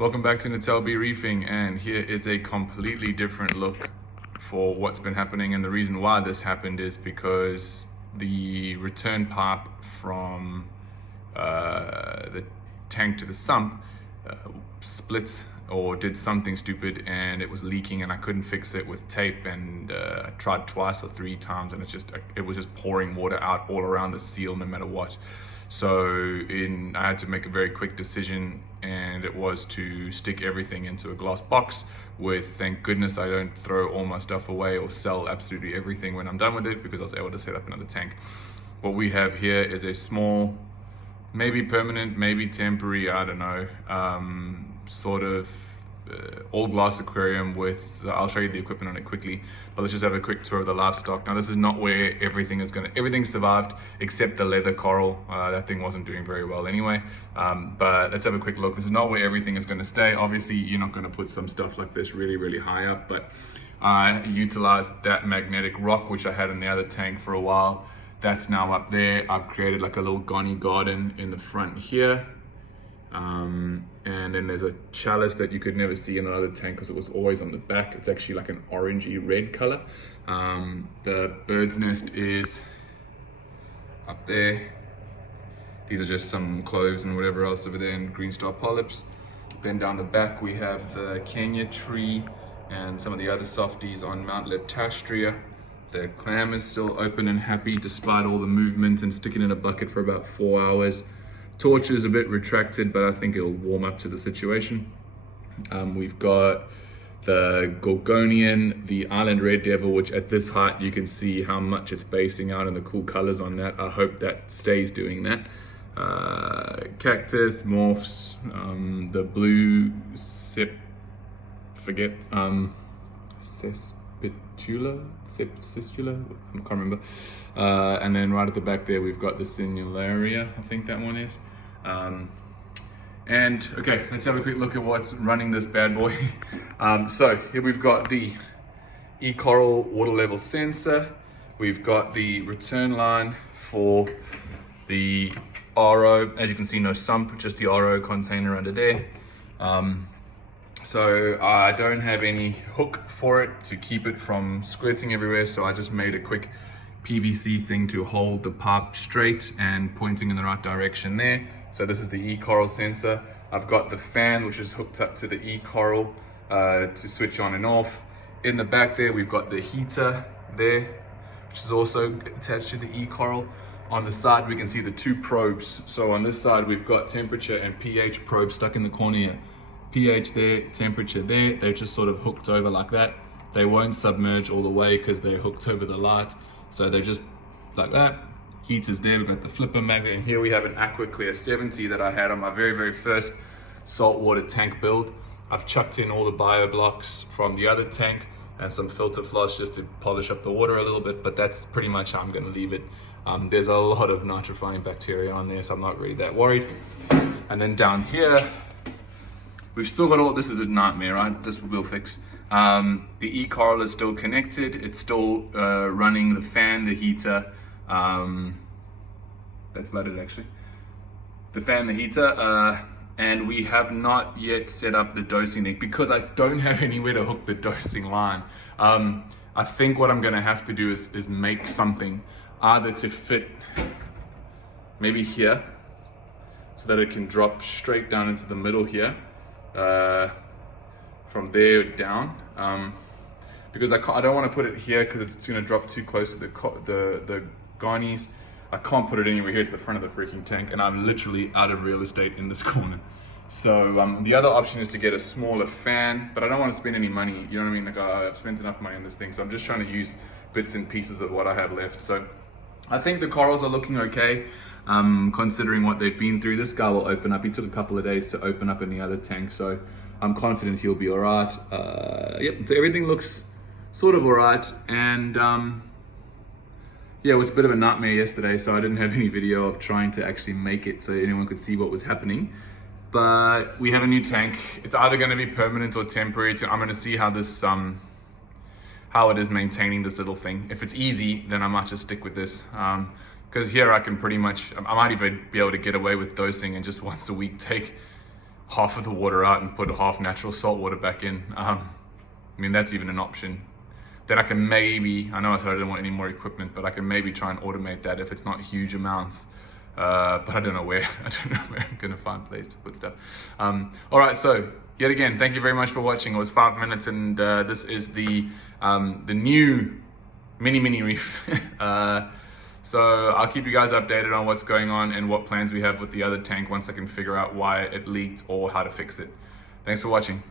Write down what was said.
Welcome back to Natal B Reefing, and here is a completely different look for what's been happening. And the reason why this happened is because the return pipe from the tank to the sump split or did something stupid, and it was leaking, and I couldn't fix it with tape, and I tried twice or three times, and it was just pouring water out all around the seal no matter what. So I had to make a very quick decision, and it was to stick everything into a glass box with, thank goodness I don't throw all my stuff away or sell absolutely everything when I'm done with it, because I was able to set up another tank. What we have here is a small, maybe permanent, maybe temporary, I don't know, sort of all glass aquarium with, I'll show you the equipment on it quickly, but let's just have a quick tour of the livestock. Now this is not where everything survived except the leather coral. That thing wasn't doing very well anyway, but let's have a quick look. This is not where everything is going to stay. Obviously you're not going to put some stuff like this really high up, but I utilized that magnetic rock which I had in the other tank for a while. That's now up there. I've created like a little gonny garden in the front here. And then there's a chalice that you could never see in another tank because it was always on the back. It's actually like an orangey red color. The bird's nest is up there. These are just some cloves and whatever else over there, and green star polyps. Then down the back we have the Kenya tree and some of the other softies on Mount Leptastria. The clam is still open and happy despite all the movement and sticking in a bucket for about 4 hours. Torch is a bit retracted, but I think it'll warm up to the situation. We've got the Gorgonian, the Island Red Devil, which at this height you can see how much it's basing out and the cool colors on that. I hope that stays doing that. Cactus, morphs, the blue Cespitula, I can't remember. And then right at the back there we've got the Sinularia, I think that one is. And okay, let's have a quick look at what's running this bad boy. So here we've got the e-coral water level sensor. We've got the return line for the RO. As you can see, no sump, just the RO container under there. So I don't have any hook for it to keep it from squirting everywhere, so I just made a quick PVC thing to hold the pipe straight and pointing in the right direction there. So this is the e-coral sensor. I've got the fan which is hooked up to the e-coral to switch on and off. In the back there we've got the heater there, which is also attached to the e-coral. On the side we can see the two probes. So on this side we've got temperature and pH probes stuck in the corner here. pH there, temperature there. They're just sort of hooked over like that. They won't submerge all the way because they're hooked over the light. So they're just like that. Heater's there, we've got the flipper magnet, and here we have an AquaClear 70 that I had on my very first saltwater tank build. I've chucked in all the bio blocks from the other tank and some filter floss just to polish up the water a little bit, but that's pretty much how I'm gonna leave it. There's a lot of nitrifying bacteria on there, so I'm not really that worried. And then down here, we've still got all, this is a nightmare, right? This we'll fix. The e-coral is still connected. It's still running the fan, the heater. That's about it actually. The fan, the heater, and we have not yet set up the dosing link because I don't have anywhere to hook the dosing line. I think what I'm gonna have to do is make something either to fit maybe here so that it can drop straight down into the middle here. From there down, because I don't want to put it here because it's going to drop too close to the garnies. I can't put it anywhere here. It's the front of the freaking tank, and I'm literally out of real estate in this corner. So the other option is to get a smaller fan, but I don't want to spend any money. You know what I mean? Like I've spent enough money on this thing, so I'm just trying to use bits and pieces of what I have left. So I think the corals are looking okay. Considering what they've been through. This guy will open up. He took a couple of days to open up in the other tank, so I'm confident he'll be all right. Yep, so everything looks sort of all right. And yeah, it was a bit of a nightmare yesterday, so I didn't have any video of trying to actually make it so anyone could see what was happening. But we have a new tank. It's either going to be permanent or temporary. I'm going to see how this how it is maintaining this little thing. If it's easy, then I might just stick with this. Because here I can pretty much, I might even be able to get away with dosing and just once a week take half of the water out and put half natural salt water back in. I mean, that's even an option. Then I can maybe, I know I said I didn't want any more equipment, but I can maybe try and automate that if it's not huge amounts. But I don't know where. I don't know where I'm gonna find a place to put stuff. All right, so yet again, thank you very much for watching. It was 5 minutes, and this is the new mini reef. So I'll keep you guys updated on what's going on and what plans we have with the other tank once I can figure out why it leaked or how to fix it. Thanks for watching.